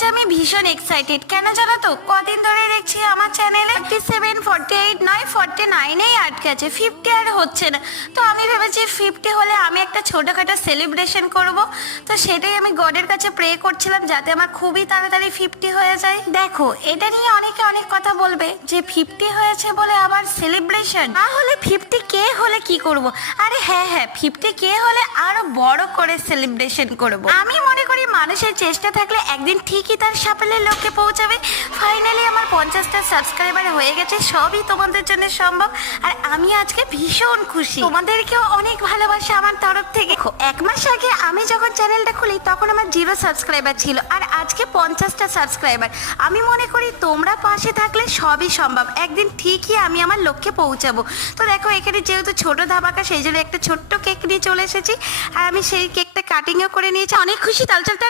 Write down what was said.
আজ আমি ভীষণ এক্সাইটেড, কেন জানো তো? কদিন ধরে দেখছি আমার চ্যানেলে 47, 48 নয় 49-এই আটকে আছে, 50 আর হচ্ছে না। তো আমি ভেবেছি 50 হলে আমি একটা ছোটোখাটো সেলিব্রেশন করব। তো সেটাই আমি গডের কাছে প্রে করছিলাম যাতে আমার খুবই তাড়াতাড়ি 50 হয়ে যায়। দেখো, এটা নিয়ে অনেকে অনেক কথা বলবে যে 50 হয়েছে বলে আবার সেলিব্রেশন, না হলে 50K হলে কি করব? আরে হ্যাঁ, 50K হলে আরো বড় করে সেলিব্রেশন করব। আমি মনে করি মানুষের চেষ্টা থাকলে একদিন ঠিকই তার সাফল্যের লক্ষ্যে পৌঁছাবে। ফাইনালি আমার 50টা সাবস্ক্রাইবার হয়ে গেছে, সবই তোমাদের জন্য সম্ভব। আর আমি আজকে ভীষণ খুশি, তোমাদেরকেও অনেক ভালোবাসা আমার তরফ থেকে। 1 মাস আগে আমি যখন চ্যানেলটা খুলি তখন আমার 0 সাবস্ক্রাইবার ছিল, আর আজকে 50টা সাবস্ক্রাইবার। আমি মনে করি তোমরা পাশে থাকলে সবই সম্ভব, একদিন ঠিকই আমি আমার লক্ষ্যে পৌঁছাবো। তো দেখো, এখানে যেহেতু ছোট ধামাকা, সেই জন্য একটা ছোট্ট কেক নিয়ে চলে এসেছি, আর আমি সেই কেকটা কাটিংও করে নিয়েছি। অনেক খুশি, তাল চলতে